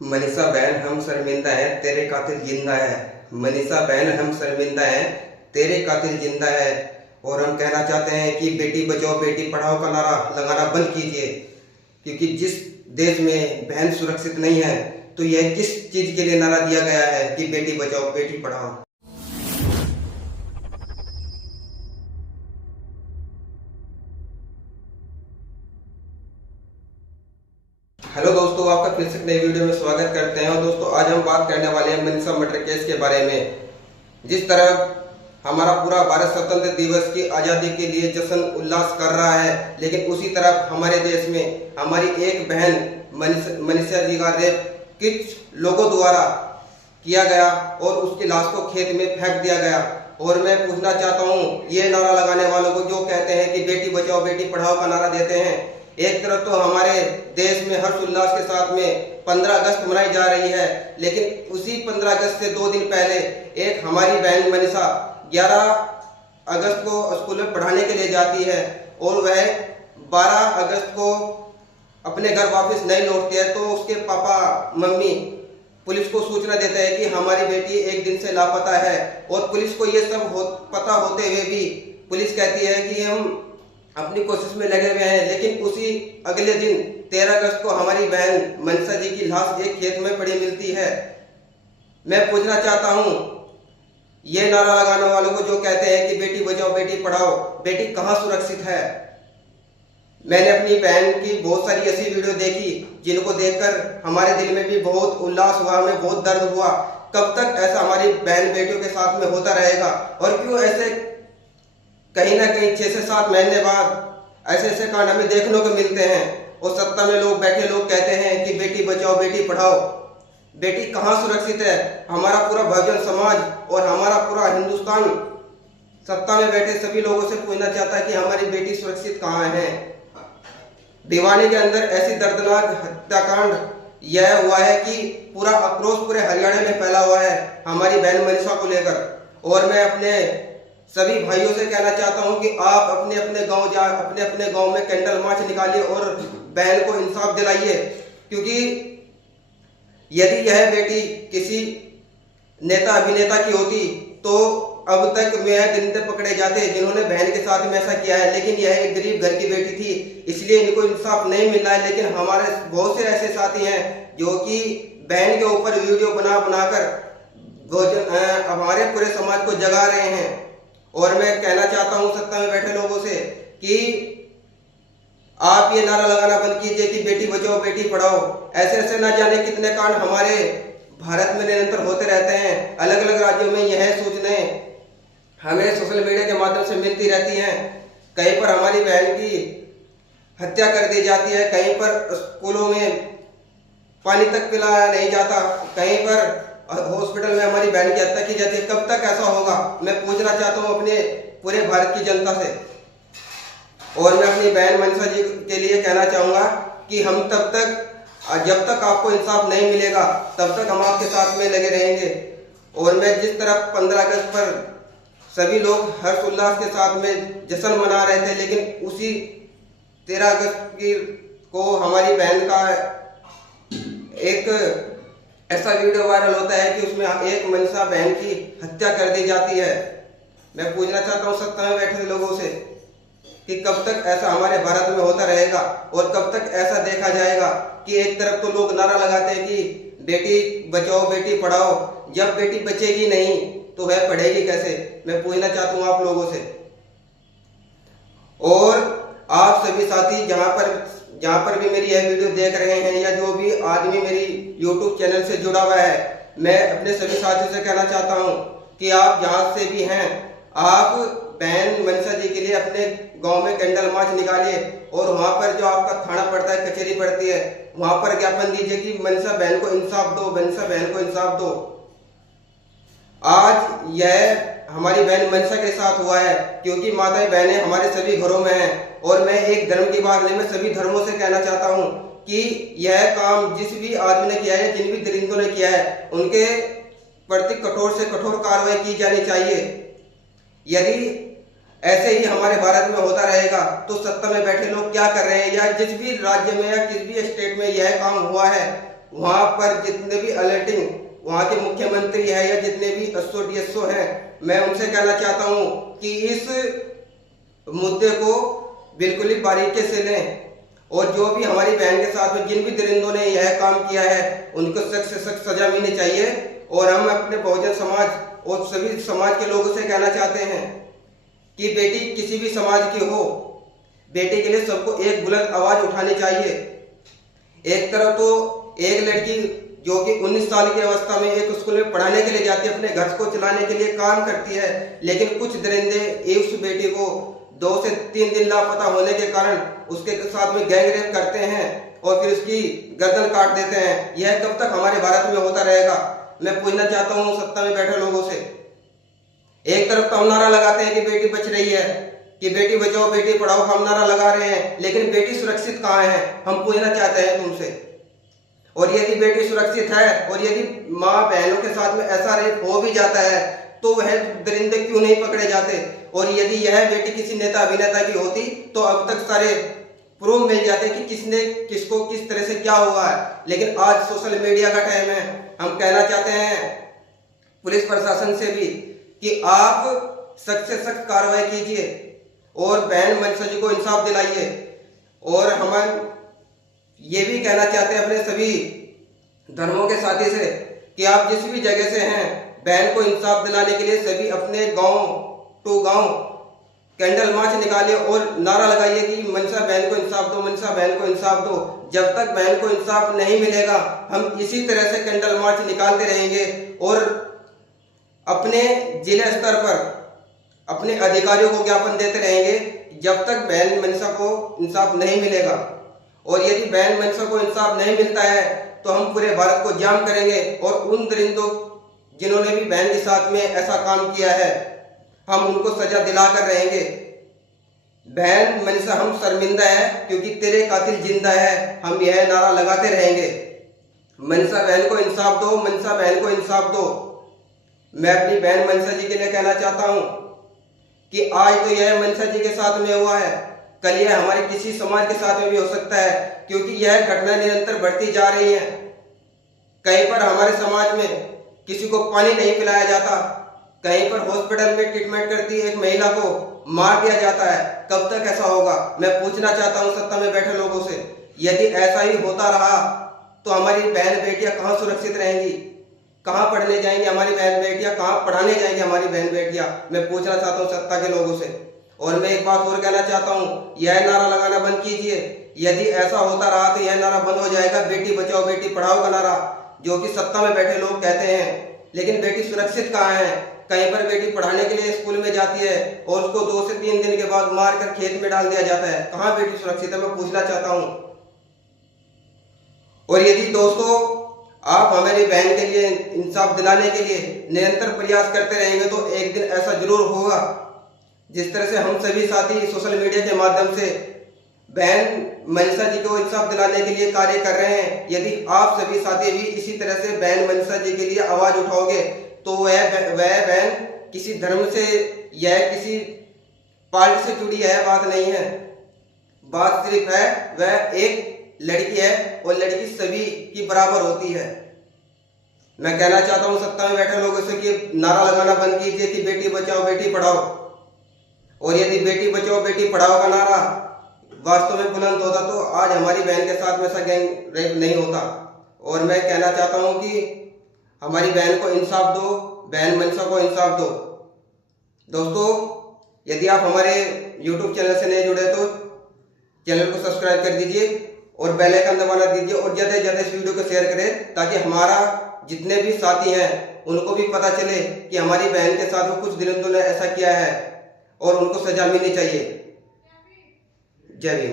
मनीषा बहन हम शर्मिंदा हैं, तेरे कातिल जिंदा है। मनीषा बहन हम शर्मिंदा हैं, तेरे कातिल जिंदा है। और हम कहना चाहते हैं कि बेटी बचाओ बेटी पढ़ाओ का नारा लगाना बंद कीजिए, क्योंकि जिस देश में बहन सुरक्षित नहीं है तो यह किस चीज के लिए नारा दिया गया है कि बेटी बचाओ बेटी पढ़ाओ। हेलो दोस्तों, आपका फिर से नई वीडियो में स्वागत करते हैं। और दोस्तों, आज हम बात करने वाले हैं मनीषा मर्डर केस के बारे में। जिस तरह हमारा पूरा भारत स्वतंत्र दिवस की आज़ादी के लिए जश्न उल्लास कर रहा है, लेकिन उसी तरफ हमारे देश में हमारी एक बहन मनीषा जी का रेप कुछ लोगों द्वारा किया गया और उसकी लाश को खेत में फेंक दिया गया। और मैं पूछना चाहता हूँ, ये नारा लगाने वालों को जो कहते हैं कि बेटी बचाओ बेटी पढ़ाओ का नारा देते हैं, एक तरफ तो हमारे देश में हर्ष उल्लास के साथ में 15 अगस्त मनाई जा रही है, लेकिन उसी 15 अगस्त से 2 दिन पहले एक हमारी बहन मनीषा 11 अगस्त को स्कूल में पढ़ाने के लिए जाती है और वह 12 अगस्त को अपने घर वापस नहीं लौटती है। तो उसके पापा मम्मी पुलिस को सूचना देते हैं कि हमारी बेटी एक दिन से लापता है। और पुलिस को ये सब पता होते हुए भी पुलिस कहती है कि हम अपनी कोशिश में लगे हुए हैं, लेकिन उसी अगले दिन 13 अगस्त को हमारी बहन मनीषा जी की लाश एक खेत में पड़ी मिलती है। मैं पूछना चाहता हूं, ये नारा लगाने वालों को जो कहते हैं कि बेटी बचाओ बेटी पढ़ाओ, बेटी कहां सुरक्षित है? मैंने अपनी बहन की बहुत सारी ऐसी वीडियो देखी जिनको देखकर हमारे दिल में भी बहुत उल्लास हुआ, हमें बहुत दर्द हुआ। कब तक ऐसा हमारी बहन बेटियों के साथ में होता रहेगा? और क्यों ऐसे कहीं ना कहीं 6 से 7 महीने बाद ऐसे कांड हमें देखने को मिलते हैं और सत्ता में लोग बैठे लोग कहते हैं कि बेटी बचाओ बेटी पढ़ाओ। बेटी कहाँ सुरक्षित है? हमारा पूरा बहुजन समाज और हमारा पूरा हिंदुस्तान सत्ता में बैठे सभी लोगों से पूछना चाहता है कि हमारी बेटी सुरक्षित कहाँ है। भिवानी के अंदर ऐसी दर्दनाक हत्याकांड यह हुआ है कि पूरा आक्रोश पूरे हरियाणा में फैला हुआ है हमारी बहन मनीषा को लेकर। और मैं अपने सभी भाइयों से कहना चाहता हूं कि आप अपने अपने गांव में कैंडल मार्च निकालिए और बहन को इंसाफ दिलाइए, क्योंकि यदि यह बेटी किसी नेता अभिनेता की होती तो अब तक में दिन पकड़े जाते जिन्होंने बहन के साथ में ऐसा किया है। लेकिन यह एक गरीब घर की बेटी थी, इसलिए इनको इंसाफ नहीं मिल रहा है। लेकिन हमारे बहुत से ऐसे साथी हैं जो कि बहन के ऊपर वीडियो बनाकर हमारे पूरे समाज को जगा रहे हैं। और मैं कहना चाहता हूं सत्ता में बैठे लोगों से कि आप ये नारा लगाना बंद कीजिए कि बेटी बचाओ बेटी पढ़ाओ। ऐसे न जाने कितने कांड हमारे भारत में निरंतर होते रहते हैं। अलग अलग राज्यों में यह सूचनाएं हमें सोशल मीडिया के माध्यम से मिलती रहती हैं। कहीं पर हमारी बहन की हत्या कर दी जाती है, कहीं पर स्कूलों में पानी तक पिलाया नहीं जाता, कहीं पर हॉस्पिटल में हमारी बहन की हत्या की जाती है। कब तक ऐसा होगा? मैं पूछना चाहता हूं अपने पूरे भारत की जनता से। और मैं अपनी बहन मनीषा जी के लिए कहना चाहूंगा कि हम जब तक आपको इंसाफ नहीं मिलेगा तब तक हम आपके साथ में लगे रहेंगे। और मैं जिस तरह 15 अगस्त पर सभी लोग हर्ष उल्लास के साथ में जश्न मना रहे थे, लेकिन उसी 13 अगस्त को हमारी बहन का एक ऐसा वीडियो वायरल होता है कि उसमें एक मनीषा बहन की हत्या कर दी जाती है। मैं पूछना चाहता हूं सत्ता में बैठे लोगों से कि कब तक ऐसा हमारे भारत में होता रहेगा और कब तक ऐसा देखा जाएगा कि एक तरफ तो लोग नारा लगाते हैं कि बेटी बचाओ बेटी पढ़ाओ, जब बेटी बचेगी नहीं तो वह पढ़ेगी कैसे? मैं पूछना चाहता हूं आप लोगों से। और आप सभी साथी जहां पर भी मेरी यह वीडियो देख रहे हैं या जो भी आदमी मेरी YouTube चैनल से जुड़ा हुआ है, मैं अपने सभी साथियों से कहना चाहता हूं कि आप जहां से भी हैं, आप बहन मनीषा जी के लिए अपने गांव में कैंडल मार्च निकालिए और वहां पर जो आपका थाना पड़ता है, कचहरी पड़ती है, वहां पर ज्ञापन दीजिए कि मनीषा बहन को इंसाफ दो, मनीषा बहन को इंसाफ दो। आज यह हमारी बहन मनीषा के साथ हुआ है क्योंकि माताएं बहनें हमारे सभी घरों में हैं। और मैं एक धर्म की बात नहीं, मैं सभी धर्मों से कहना चाहता हूं कि यह काम जिस भी आदमी ने किया है, जिन भी दरिंदों ने किया है, उनके प्रति कठोर से कठोर कार्रवाई की जानी चाहिए। यदि ऐसे ही हमारे भारत में होता रहेगा तो सत्ता में बैठे लोग क्या कर रहे हैं, या जिस भी राज्य में या किस भी स्टेट में यह काम हुआ है वहां पर जितने भी अलर्टिंग वहां के मुख्यमंत्री है या जितने भी एसओ डीएसओ हैं, मैं उनसे कहना चाहता हूं कि इस मुद्दे को बिल्कुल ही बारीकी से लें और जो भी हमारी बहन के साथ में जिन भी दरिंदों ने यह काम किया है उनको सख्त से सख्त सजा मिलनी चाहिए। और हम अपने बहुजन समाज और सभी समाज के लोगों से कहना चाहते हैं कि बेटी किसी भी समाज की हो, बेटी के लिए सबको एक बुलंद आवाज उठानी चाहिए। एक तरफ तो एक लड़की जो कि 19 साल की अवस्था में एक स्कूल में पढ़ाने के लिए जाती है, अपने घर को चलाने के लिए काम करती है, लेकिन कुछ दरिंदे उस बेटी को 2 से 3 दिन लापता होने के कारण उसके साथ में गैंग रेप करते हैं और फिर उसकी गर्दन काट देते हैं। यह कब तक हमारे भारत में होता रहेगा? मैं पूछना चाहता हूं सत्ता में बैठे लोगों से। एक तरफ तो हम नारा लगाते हैं कि बेटी बच रही है, कि बेटी बचाओ बेटी पढ़ाओ हम नारा लगा रहे हैं, लेकिन बेटी सुरक्षित कहाँ है? हम पूछना चाहते हैं तुमसे। और यदि बेटी सुरक्षित है और यदि माँ बहनों के साथ में ऐसा रेप हो भी जाता है तो वह दरिंदे क्यों नहीं पकड़े जाते? और यदि यह बेटी किसी नेता अभिनेता की होती तो अब तक सारे प्रूफ मिल जाते कि किसने किसको किस तरह से क्या हुआ है। लेकिन आज सोशल मीडिया का टाइम है। हम कहना चाहते हैं पुलिस प्रशासन से भी कि आप सख्त से सख्त कार्रवाई कीजिए और बहन मनसा जी को इंसाफ दिलाइए। और हम ये भी कहना चाहते हैं अपने सभी धर्मों के साथी से कि आप जिस भी जगह से हैं, बहन को इंसाफ दिलाने के लिए सभी अपने गांव टू गांव कैंडल मार्च निकालिए और नारा लगाइए कि मनसा बहन को इंसाफ दो, मनसा बहन को इंसाफ दो। जब तक बहन को इंसाफ नहीं मिलेगा हम इसी तरह से कैंडल मार्च निकालते रहेंगे और अपने जिले स्तर पर अपने अधिकारियों को ज्ञापन देते रहेंगे जब तक बहन मनसा को इंसाफ नहीं मिलेगा। और यदि बहन मनसा को इंसाफ नहीं मिलता है तो हम पूरे भारत को जाम करेंगे और उन दरिंदों जिन्होंने भी बहन के साथ में ऐसा काम किया है हम उनको सजा दिलाकर रहेंगे। बहन मनसा हम शर्मिंदा है क्योंकि तेरे कातिल जिंदा है, हम यह नारा लगाते रहेंगे। मनसा बहन को इंसाफ दो, मनसा बहन को इंसाफ दो। मैं अपनी बहन मनसा जी के लिए कहना चाहता हूं कि आज तो यह मनसा जी के साथ में हुआ है, कल यह हमारे किसी समाज के साथ में भी हो सकता है, क्योंकि यह घटना निरंतर बढ़ती जा रही है। कहीं पर हमारे समाज में किसी को पानी नहीं पिलाया जाता, कहीं पर हॉस्पिटल में ट्रीटमेंट करती एक महिला को मार दिया जाता है। कब तक ऐसा होगा? मैं पूछना चाहता हूं सत्ता में बैठे लोगों से। यदि ऐसा ही होता रहा तो हमारी बहन बेटियां कहां सुरक्षित रहेंगी? कहां पढ़ने जाएंगे हमारी बहन बेटियां? कहां पढ़ाने जाएंगे हमारी बहन बेटियां? मैं पूछना चाहता हूं सत्ता के लोगों से। और मैं एक बात और कहना चाहता हूं, यह नारा लगाना बंद कीजिए। यदि ऐसा होता रहा तो यह नारा बंद हो जाएगा, बेटी बचाओ बेटी पढ़ाओ का नारा, जो कि सत्ता में बैठे लोग कहते हैं। लेकिन बेटी सुरक्षित कहाँ है? कहीं पर बेटी पढ़ाने के लिए स्कूल में जाती है और उसको 2 से 3 दिन के बाद मारकर खेत में डाल दिया जाता है। कहाँ बेटी सुरक्षित है? मैं पूछना चाहता हूं। और यदि दोस्तों आप हमारी बहन के लिए इंसाफ दिलाने के लिए निरंतर प्रयास करते रहेंगे तो एक दिन ऐसा जरूर होगा जिस तरह से हम सभी साथी सोशल मीडिया के माध्यम से बहन मनसा जी को इंसाफ दिलाने के लिए कार्य कर रहे हैं। यदि आप सभी साथी भी इसी तरह से बहन मनसा जी के लिए आवाज उठाओगे तो वह बहन किसी धर्म से या किसी पार्टी से जुड़ी है बात नहीं है। बात सिर्फ है वह एक लड़की है और लड़की सभी की बराबर होती है। मैं कहना चाहता हूं सत्ता में बैठे लोगों से कि नारा लगाना बंद कीजिए कि बेटी बचाओ बेटी पढ़ाओ। और यदि बेटी बचाओ बेटी पढ़ाओ का नारा वास्तव में बुलंद होता तो आज हमारी बहन के साथ में ऐसा गैंग रेप नहीं होता। और मैं कहना चाहता हूं कि हमारी बहन को इंसाफ दो, बहन मनसा को इंसाफ दो। दोस्तों यदि आप हमारे YouTube चैनल से नहीं जुड़े तो चैनल को सब्सक्राइब कर दीजिए और बेल आइकन दबाना दीजिए और ज़्यादा से ज़्यादा इस वीडियो को शेयर करें ताकि हमारा जितने भी साथी हैं उनको भी पता चले कि हमारी बहन के साथ में कुछ दरिंदों ने ऐसा किया है और उनको सजा मिलनी चाहिए। जय हिंद।